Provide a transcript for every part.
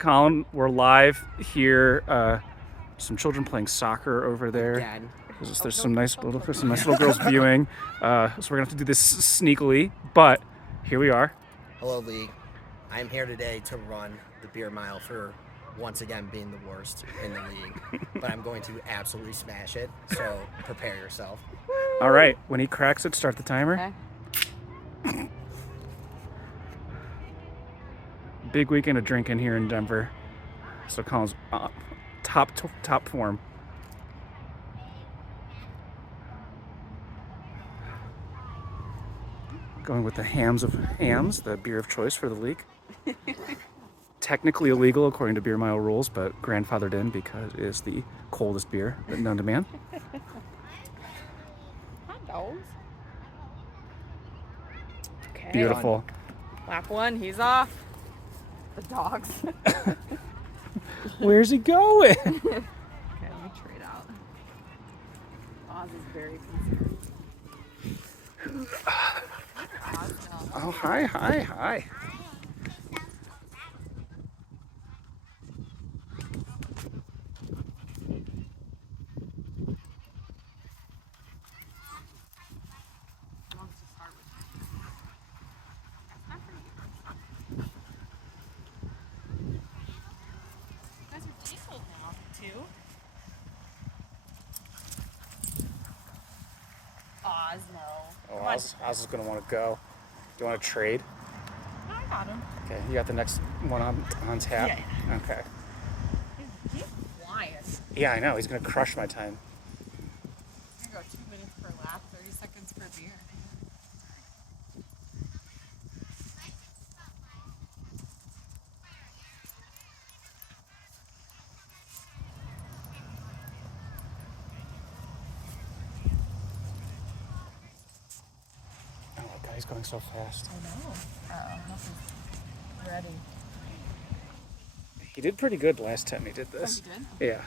Colin, we're live here. Some children playing soccer over there. Again. There's some nice little girls viewing. So we're gonna have to do this sneakily, but here we are. Hello, League. I'm here today to run the beer mile for once again being the worst in the league, but I'm going to absolutely smash it. So prepare yourself. All right, when he cracks it, start the timer. Okay. Big weekend of drinking here in Denver. So Colin's top form. Going with the hams of hams, the beer of choice for the league. Technically illegal according to beer mile rules, but grandfathered in because it is the coldest beer known to man. Hot dogs. Okay. Beautiful. Lap one, he's off. The dogs. Where's he going? Okay, let me trade out. Oz is very concerned. Oz, no. Oh, hi. Wants to start with me. That's not for you. You guys are tickled now, too. Oz, no. Oh, Come on. Oz is going to want to go. Do you want to trade? I got him. Okay, you got the next one on tap? Yeah. Okay. He's quiet. Yeah, I know. He's going to crush my time. You go 2 minutes per lap, 30 seconds per beer. Oh, God, he's going so fast. I know. Nothing's ready. He did pretty good last time he did this. Oh, he did? Yeah.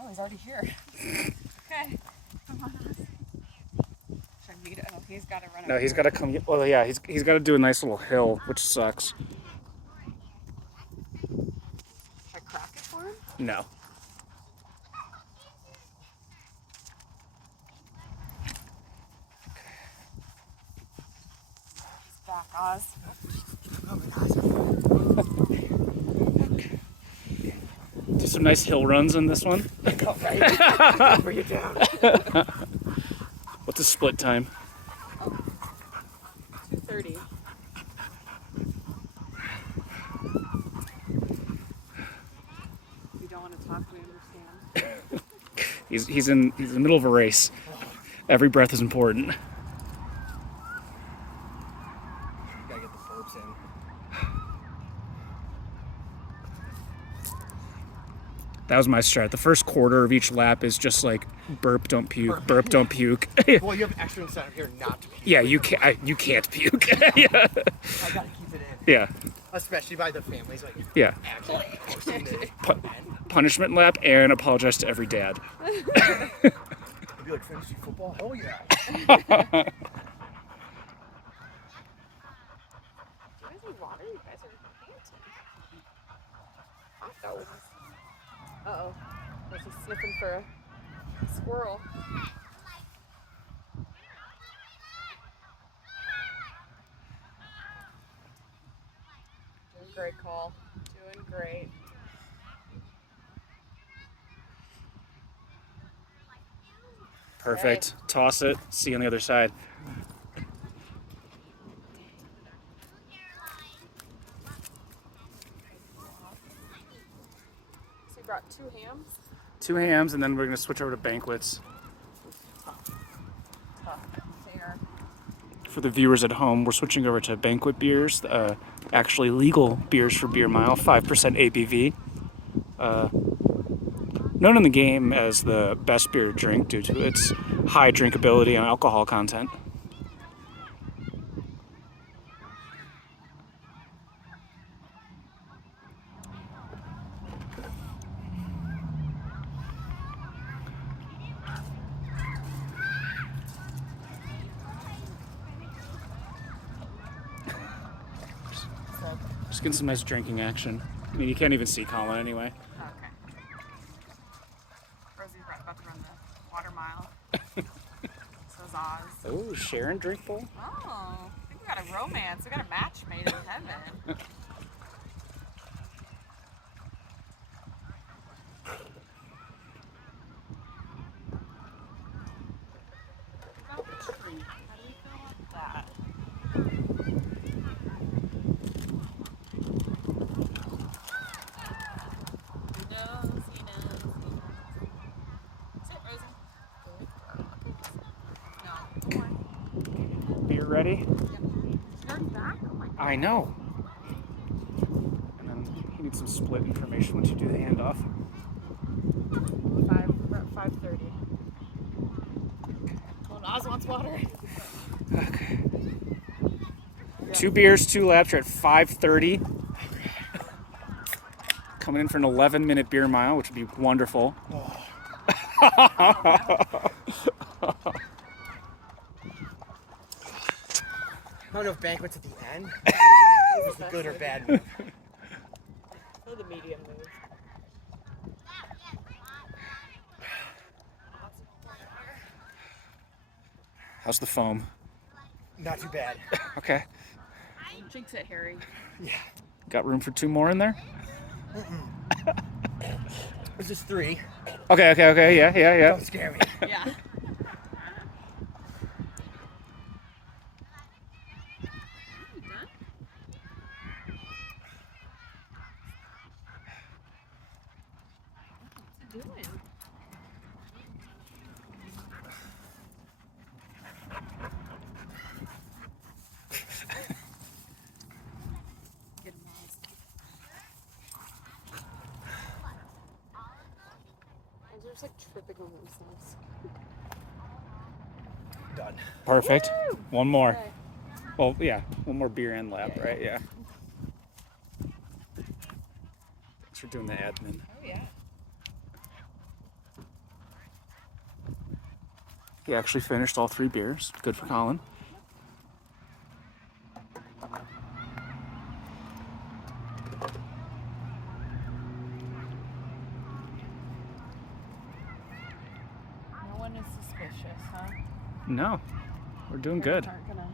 Oh, he's already here. Okay. Come on. Should I beat it? Oh, he's got to run No, over he's here. got to come. Well, yeah, he's got to do a nice little hill, which sucks. Should I crack it for him? No. He's back, Oz. Do some nice hill runs on this one. Bring it down. What's the split time? 2:30. You don't want to talk, we understand. He's in the middle of a race. Every breath is important. Gotta get the burps in. That was my strat. The first quarter of each lap is just like burp, don't puke, burp, don't puke. Well, you have extra incentive here not to puke. Yeah, you can't puke. Yeah. I gotta keep it in. Yeah. Especially by the families, like, Yeah. actually forcing it. Punishment lap and apologize to every dad. I'd be like, fantasy football? Hell yeah. Do you guys need water? You guys are panting. Hot dogs. Uh-oh. Was he sniffing for a squirrel? Doing great, Cole. Doing great. Perfect. Toss it. See you on the other side. So you brought 2 hams? 2 hams, and then we're gonna switch over to banquets. Tough. Fair. For the viewers at home, we're switching over to banquet beers, actually legal beers for Beer Mile, 5% ABV. Known in the game as the best beer to drink due to its high drinkability and alcohol content. Just getting some nice drinking action. I mean, you can't even see Colin anyway. Okay. Rosie's about to run the water mile. So is Oz. Oh, Sharon drink bowl? Oh, I think we got a romance. We got a match made in heaven. What about the tree? How do we feel about that? He knows, he knows, he knows. Sit, Rosie. Good girl. Okay. No, one more. Beer ready? Yep. She's already back? Oh my god. I know. And then he needs some split information once you do the handoff. We're at 5:30. Well, Oz wants water. Okay. 2 beers, 2 laps. You're at 5:30. Coming in for an 11-minute beer mile, which would be wonderful. I don't know if banquets at the end was the good or bad move. So the medium move. How's the foam? Not too bad. Okay. Jinx it, Harry. Yeah. Got room for 2 more in there? It's just 3. Okay. Yeah. Don't scare me. Yeah. What's he doing? Get him, Oz. They're just like tripping on themselves. Done. Perfect. Woo! One more. Okay. Well, yeah. One more beer and lap, Yeah. right? Yeah. Thanks for doing the admin. Oh yeah. He actually finished all 3 beers. Good for Colin. No one is suspicious, huh? No, we're doing good. Aren't gonna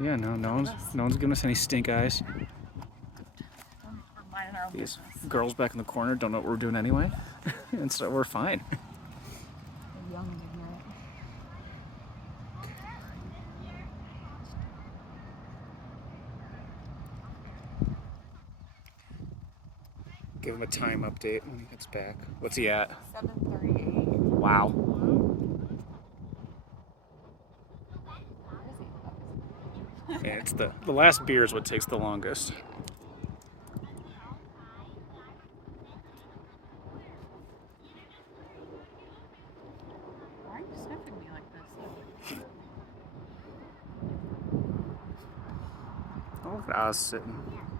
Yeah, no one's giving us any stink eyes. we're minding our own These business. girls back in the corner don't know what we're doing anyway, and so we're fine. They're young and ignorant. Give him a time update when he gets back. What's he at? 7:38. Wow. Where is he? Yeah, it's the last beer is what takes the longest. Why are you sniffing me like this? Oh, look at Oz sitting.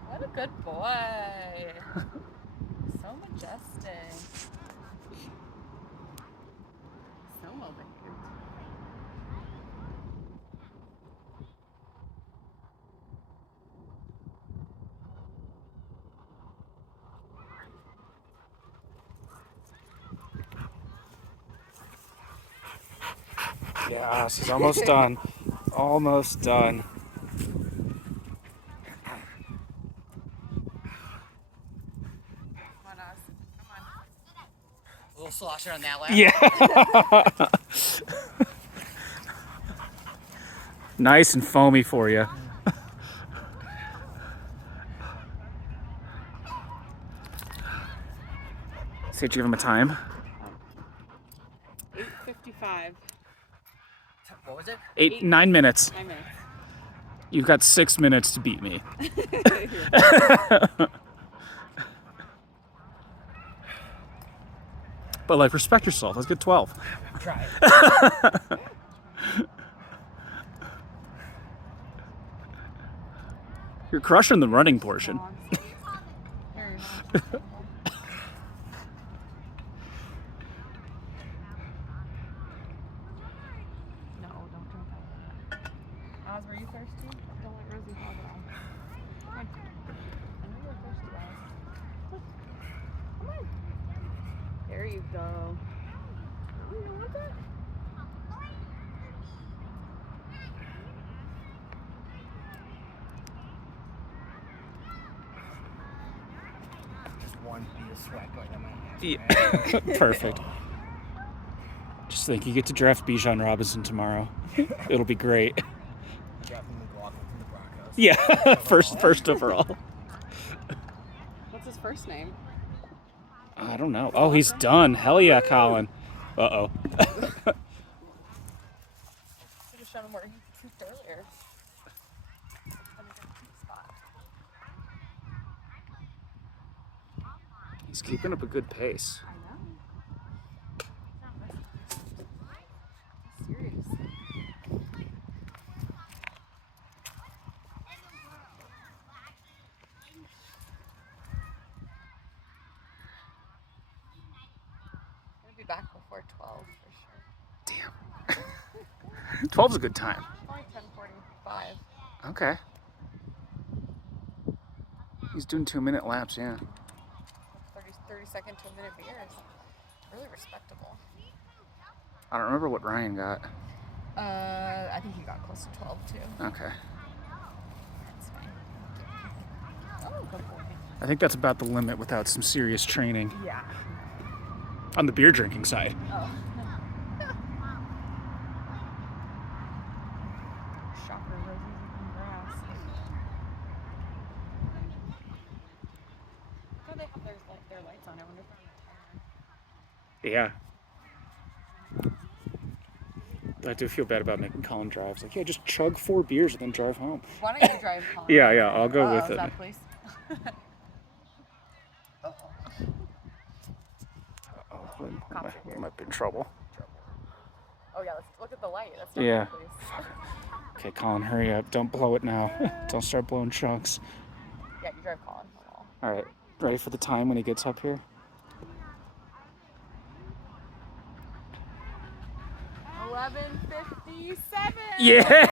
What a good boy. So majestic. So well behaved. Yeah, Oz is almost done. Almost done. Come on, Oz. Come on. A little slosher on that lap. Yeah. Nice and foamy for you. Say, did you give him a time? 8:55. What was it? 9 minutes. 9 minutes. You've got 6 minutes to beat me. But like, respect yourself. Let's get 12. Try it. You're crushing the running portion. Harry, no, don't drink that. Oz, were you thirsty? Don't let Rosie hog it on. Come on. you go. You don't want that? Just one bead of sweat going down my hands. Yeah. Perfect. Just think, you get to draft Bijan Robinson tomorrow. It'll be great. Drafting McLaughlin from the Broncos. Yeah, first overall. What's his first name? I don't know. Oh, he's done. Hell yeah, Colin. Uh-oh. Should have shown him where he trooped earlier. He's keeping up a good pace. I know. Serious. I'll be back before 12 for sure. Damn. 12's a good time. Only 10:45. Okay. He's doing 2-minute laps, yeah. 30 second to a minute beers. Really respectable. I don't remember what Ryan got. I think he got close to 12 too. Okay. That's fine. Oh, good boy. I think that's about the limit without some serious training Yeah. on the beer drinking side. Oh. Shocker, roses and grass. Oh, they have their lights on. I wonder if they're on Yeah. I do feel bad about making Colin drive. It's like, yeah, just chug 4 beers and then drive home. Why don't you drive, Colin? Yeah, I'll go with Is it. that place? Oh, we might be in trouble. Oh yeah, let's look at the light. That's not Yeah. the place. Okay, Colin, hurry up. Don't blow it now. Don't start blowing chunks. Yeah, you drive, Colin. All right, ready for the time when he gets up here? 11:57. Yeah!